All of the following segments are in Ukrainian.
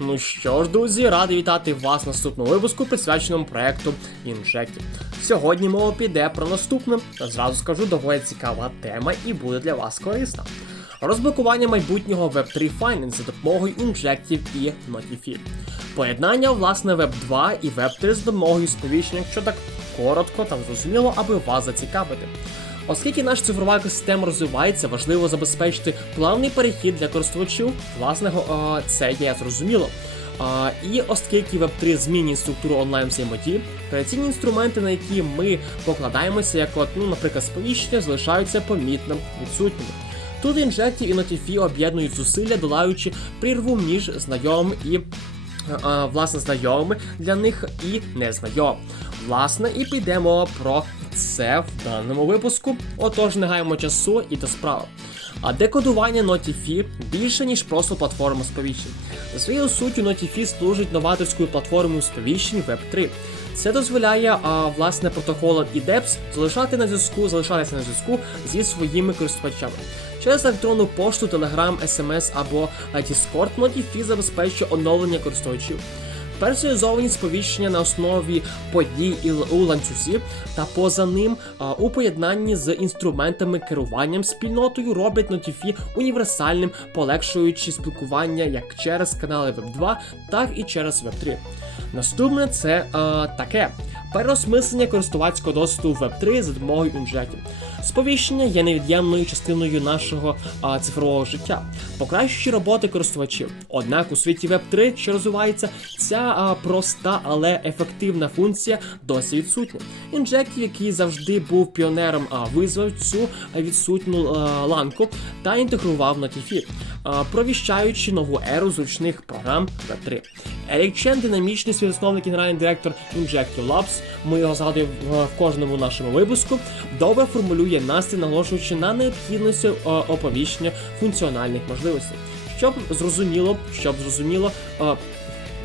Ну що ж, друзі, радий вітати вас в наступному випуску, присвяченому проекту Injective. Сьогодні мова піде про наступне, зразу скажу, доволі цікава тема і буде для вас корисна. Розблокування майбутнього Web3 Finance за допомогою Injective і Notify. Поєднання власне Web 2 і Web 3 з допомогою сповіщення, якщо так коротко та зрозуміло, аби вас зацікавити. Оскільки наша цифрова екосистема розвивається, важливо забезпечити плавний перехід для користувачів. Власне, го- це є зрозуміло. А, І оскільки Web3 змінює структуру онлайн взаємодії, традиційні інструменти, на які ми покладаємося, як от, ну, наприклад, сповіщення, залишаються помітно відсутніми. Тут Injective і Notify об'єднують зусилля, долаючи прірву між знайомим і а, власне знайомими для них і незнайомим. Власне, і піде мова про це в даному випуску. Отож, не гаємо часу і до справи. А декодування Notify більше, ніж просто платформа сповіщень. За своєю суттю Notify служить новаторською платформою сповіщень Web3. Це дозволяє а, власне протоколам і DEPS залишати на зв'язку, залишатися на зв'язку зі своїми користувачами. Через електронну пошту, Telegram, SMS або Discord Notify забезпечує оновлення користувачів. Персоналізовані сповіщення на основі подій у ланцюзі та поза ним у поєднанні з інструментами керуванням спільнотою роблять Notify універсальним, полегшуючи спілкування як через канали Web2, так і через Web3. Наступне це а, таке. Переосмислення користувацького досвіду Web 3 за допомогою інжектів. Сповіщення є невід'ємною частиною нашого а, цифрового життя, покращуючи роботи користувачів. Однак у світі Web3, що розвивається, ця а, проста, але ефективна функція досі відсутня. Інжектів, який завжди був піонером, а, визвав цю відсутню а, ланку та інтегрував Notify, а, провіщаючи нову еру зручних програм Web3. Ерік Чен, динамічний співзасновник генеральний директор Injective Labs, ми його згадуємо в, в кожному нашому випуску, добре формулює настрій, наголошуючи на необхідності е, оповіщення функціональних можливостей. Щоб зрозуміло, щоб зрозуміло, е,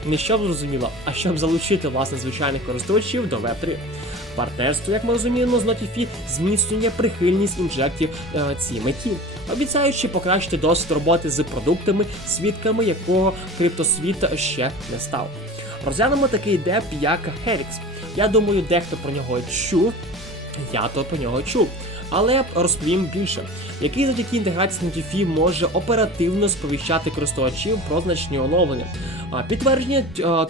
не щоб зрозуміло, а щоб залучити власне звичайних користувачів до Web3. Партнерство, як ми розуміємо, з Notify зміцнює прихильність інжектів е, цій меті, обіцяючи покращити досвід роботи з продуктами, свідками якого криптосвіт ще не став. Розглянемо такий деп, як Helix. Я думаю, дехто про нього чув, я то про нього чув. Але розповім більше, який завдяки інтеграції Notify може оперативно сповіщати користувачів про значні оновлення, підтвердження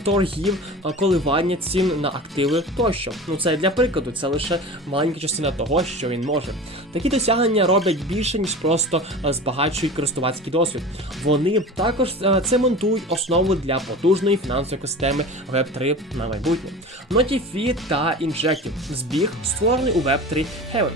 торгів, коливання цін на активи тощо. Ну це для прикладу, це лише маленька частина того, що він може. Такі досягнення роблять більше, ніж просто а, збагачують користувацький досвід. Вони також цементують основу для потужної фінансової екосистеми Web3 на майбутнє. Notify та Injective – збіг, створений у Web3 Heaven.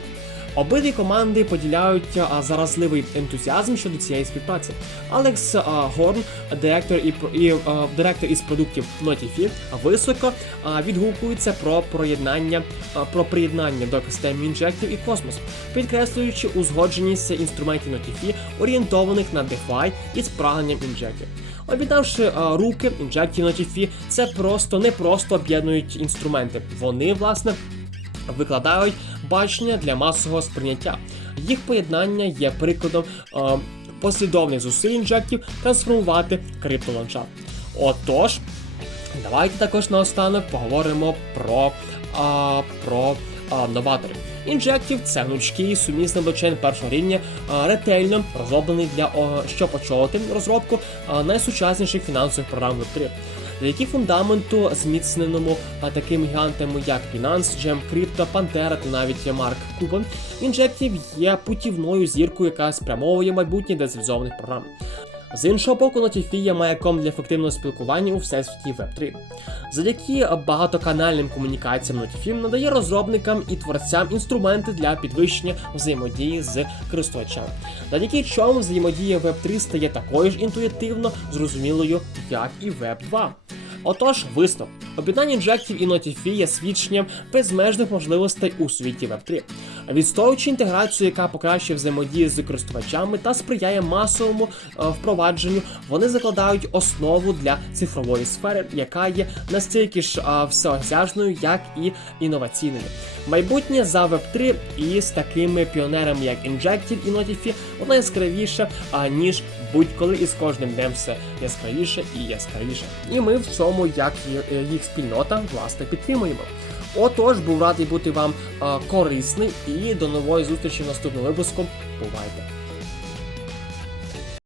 Обидві команди поділяють а, заразливий ентузіазм щодо цієї співпраці. Алекс а, Горн, директор і, і а, директор із продуктів Notify, високо а, відгукується про приєднання а, про приєднання до екосистеми інжектів і космос, підкреслюючи узгодженість інструментів Notify, орієнтованих на DeFi із прагненням інжектів. Об'єднавши а, руки, інжектів Notify це просто не просто об'єднують інструменти. Вони, власне, викладають бачення для масового сприйняття. Їх поєднання є прикладом е, послідовних зусиль інжектів трансформувати криптоландшафт. Отож, давайте також наостанок поговоримо про, а, про а, новаторів. Інжектів це гнучкий сумісний блокчейн першого рівня, ретельно розроблений для о, щоб очолити розробку найсучасніших фінансових програм Web3 завдяки фундаменту, зміцненому такими гігантами, як Binance, Gem, Crypto, Pantera та навіть Mark Cuban, Injective є путівною зіркою, яка спрямовує майбутнє децентралізованих програм. З іншого боку, Notify є маяком для ефективного спілкування у всесвіті Web3. Завдяки багатоканальним комунікаціям Notify надає розробникам і творцям інструменти для підвищення взаємодії з користувачами, завдяки чому взаємодія Web3 стає такою ж інтуїтивно зрозумілою, як і Web 2. Отож, висновок. Об'єднання інжектів і Notify є свідченням безмежних можливостей у світі Web3. Відстоюючи інтеграцію, яка покращує взаємодію з користувачами та сприяє масовому е, впровадженню, вони закладають основу для цифрової сфери, яка є настільки ж е, всеосяжною, як і інноваційною. Майбутнє за Web3 і з такими піонерами, як Injective і Notify, воно яскравіше, ніж будь-коли і з кожним днем все яскравіше і яскравіше. І ми в цьому, як е, їх спільнота, власне, підтримуємо. Отож, був радий бути вам корисний і до нової зустрічі в наступному випуску. Бувайте!